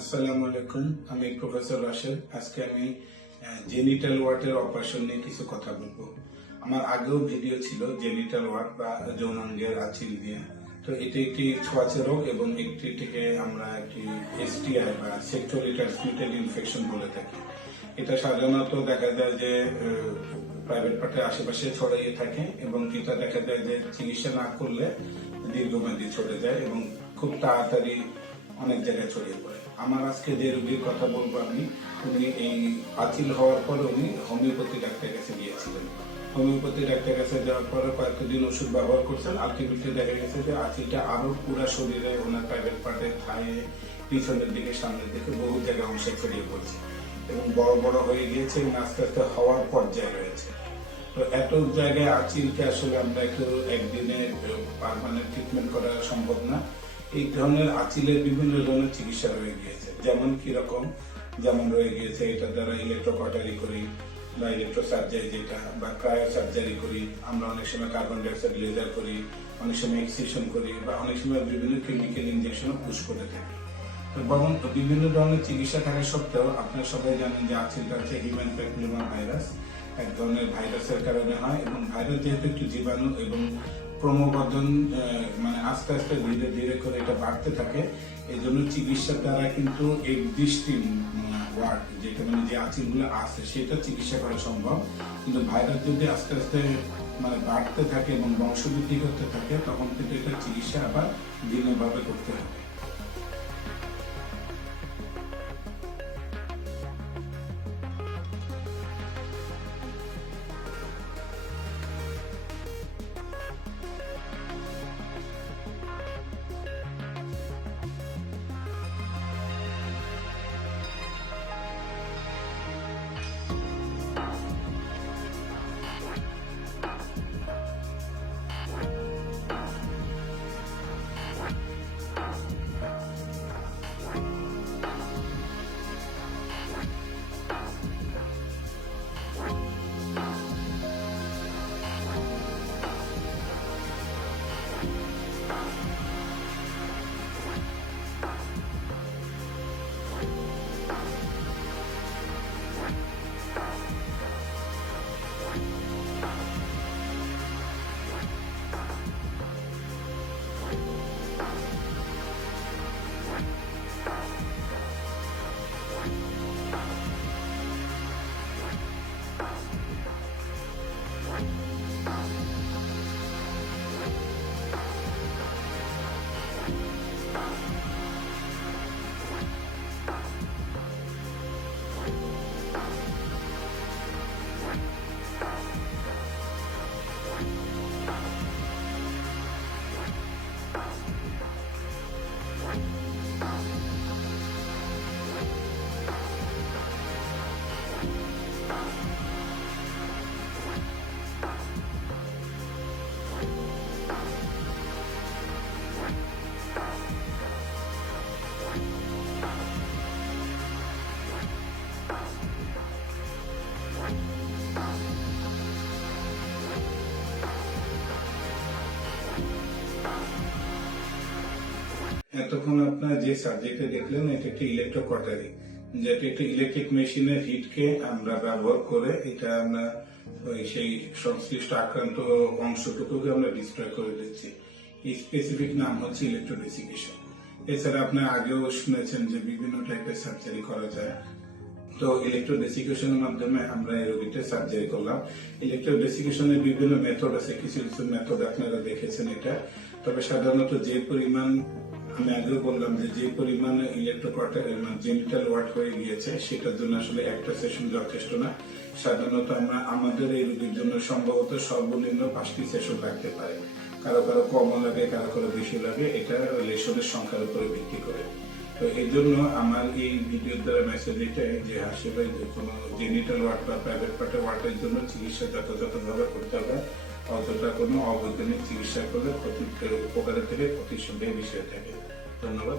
আসসালামু আলাইকুম। আমি প্রফেসর রাশেদ। আজকে আমি জেনিটাল ওয়ার্টের অপারেশন নিয়ে কিছু কথা বলবো। আমার আগেও ভিডিও ছিল জেনিটাল ওয়ার্ট বা যৌনাঙ্গের আঁচিল দিয়ে। তো এটি একটি ছোঁয়াচে রোগ এবং এটিকে আমরা একটি এসটিআই বা সেক্সুয়ালি ট্রান্সমিটেড ইনফেকশন বলে থাকি। এটা সাধারণত দেখা যায় যে প্রাইভেট পার্টের আশেপাশে ছড়িয়ে থাকে এবং এটা দেখা যায় যে চিকিৎসা না করলে দীর্ঘমেয়াদী ছড়ে যায় এবং খুব তাড়াতাড়ি অনেক জায়গায় ছড়িয়ে পড়ে। আমার আজকে যে রোগীর কথা বলবো উনি এই আঁচিল হওয়ার পর উনি হোমিওপ্যাথি ডাক্তারের কাছে গিয়েছিলেন। হোমিওপ্যাথি ডাক্তারের কাছে যাওয়ার পরে কয়েকদিন ওষুধ ব্যবহার করছেন। আলটিমেটলি দেখা গেছে যে আঁচিলটা আরো পুরো শরীরে ওনার প্রাইভেট পার্টে থায়ে পিছনের দিকে সামনের দিকে বহু জায়গায় অংশে ছড়িয়ে পড়ছে এবং বড় বড় হয়ে গিয়েছে এবং আস্তে আস্তে হওয়ার পর্যায়ে রয়েছে। তো এত জায়গায় আঁচিলকে আসলে আমরা একটু একদিনে পার্মানেন্ট ট্রিটমেন্ট করা সম্ভব না। এই ধরনের আঁচিলের বিভিন্ন ধরনের চিকিৎসা রয়ে গিয়েছে, যেমন রয়ে গিয়েছে এটা দ্বারা ইলেকট্রোকটারি করি বা ইলেকট্রো সার্জারি যেটা বা ক্রায়ো সার্জারি করি, আমরা অনেক সময় কার্বন ডাইঅক্সাইড লেজার করি, অনেক সময় এক্সিশন করি বা অনেক সময় বিভিন্ন কেমিক্যাল ইনজেকশনও পুশ করে থাকি। তো বরং বিভিন্ন ধরনের চিকিৎসা থাকা সত্ত্বেও আপনারা সবাই জানেন যে আঁচিলটা হচ্ছে হিউম্যান প্যাপিলোমা ভাইরাস, এক ধরনের ভাইরাসের কারণে হয় এবং ভাইরাস যেহেতু একটু জীবাণু এবং ক্রমবর্ধন মানে আস্তে আস্তে ধীরে ধীরে করে এটা বাড়তে থাকে, এই জন্য চিকিৎসার দ্বারা কিন্তু এক্সিস্টিং ওয়ার্ড যেটা মানে যে আঁচিলগুলো আছে সেটা চিকিৎসা করা সম্ভব, কিন্তু ভাইরাস যদি আস্তে আস্তে মানে বাড়তে থাকে এবং বংশবৃদ্ধি করতে থাকে তখন কিন্তু এটা চিকিৎসা আবার ভিন্নভাবে করতে হবে। এতক্ষণ আপনার যে সাবজেক্টে দেখলেন এটা একটি ইলেকট্রোকটারি, যেটা একটি ইলেকট্রিক মেশিনের হিটকে আমরা ব্যবহার করে এটা আমরা সেই সংশ্লিষ্ট আক্রান্ত অংশটুকুকে আমরা ডিস্ট্রয় করে দিচ্ছি। এই স্পেসিফিক নাম হচ্ছে ইলেকট্রোডেসিকেশন। এছাড়া আপনার আগেও শুনেছেন যে বিভিন্ন টাইপের সার্জারি করা যায়। তো ইলেকট্রোডেসিকেশনের মাধ্যমে আমরা এই রোগীটা সার্জারি করলাম। ইলেকট্রোডেসিকেশনের বিভিন্ন মেথড আছে, কিছু কিছু মেথড আপনারা দেখেছেন এটা। তবে সাধারণত যে পরিমাণ আমি আগেও বললাম যে পরিমাণ ইলেকট্রোকটারি জেনিটাল ওয়ার্ট হয়ে গিয়েছে সেটার জন্য আসলে একটা সেশন যথেষ্ট না। সাধারণত আমরা আমাদের এই রোগীর জন্য সম্ভবত সর্বনিম্ন 5টি সেশন লাগতে পারে। কারো কারো কমও লাগে, কারো কারো বেশি লাগে, এটা লেশনের সংখ্যার উপরে ভিত্তি করে। তো এই জন্য আমার এই ভিডিওর দ্বারা মেসেজ এটাই যে আসলে কোনো জেনিটাল ওয়ার্ট বা প্রাইভেট পার্টের ওয়ার্টের জন্য চিকিৎসা যথাযথভাবে করতে হবে, অতটা কোনো অবৈজ্ঞানিক চিকিৎসা করলে উপকারের থেকে ক্ষতির সঙ্গে বিষয় থাকে। ধন্যবাদ।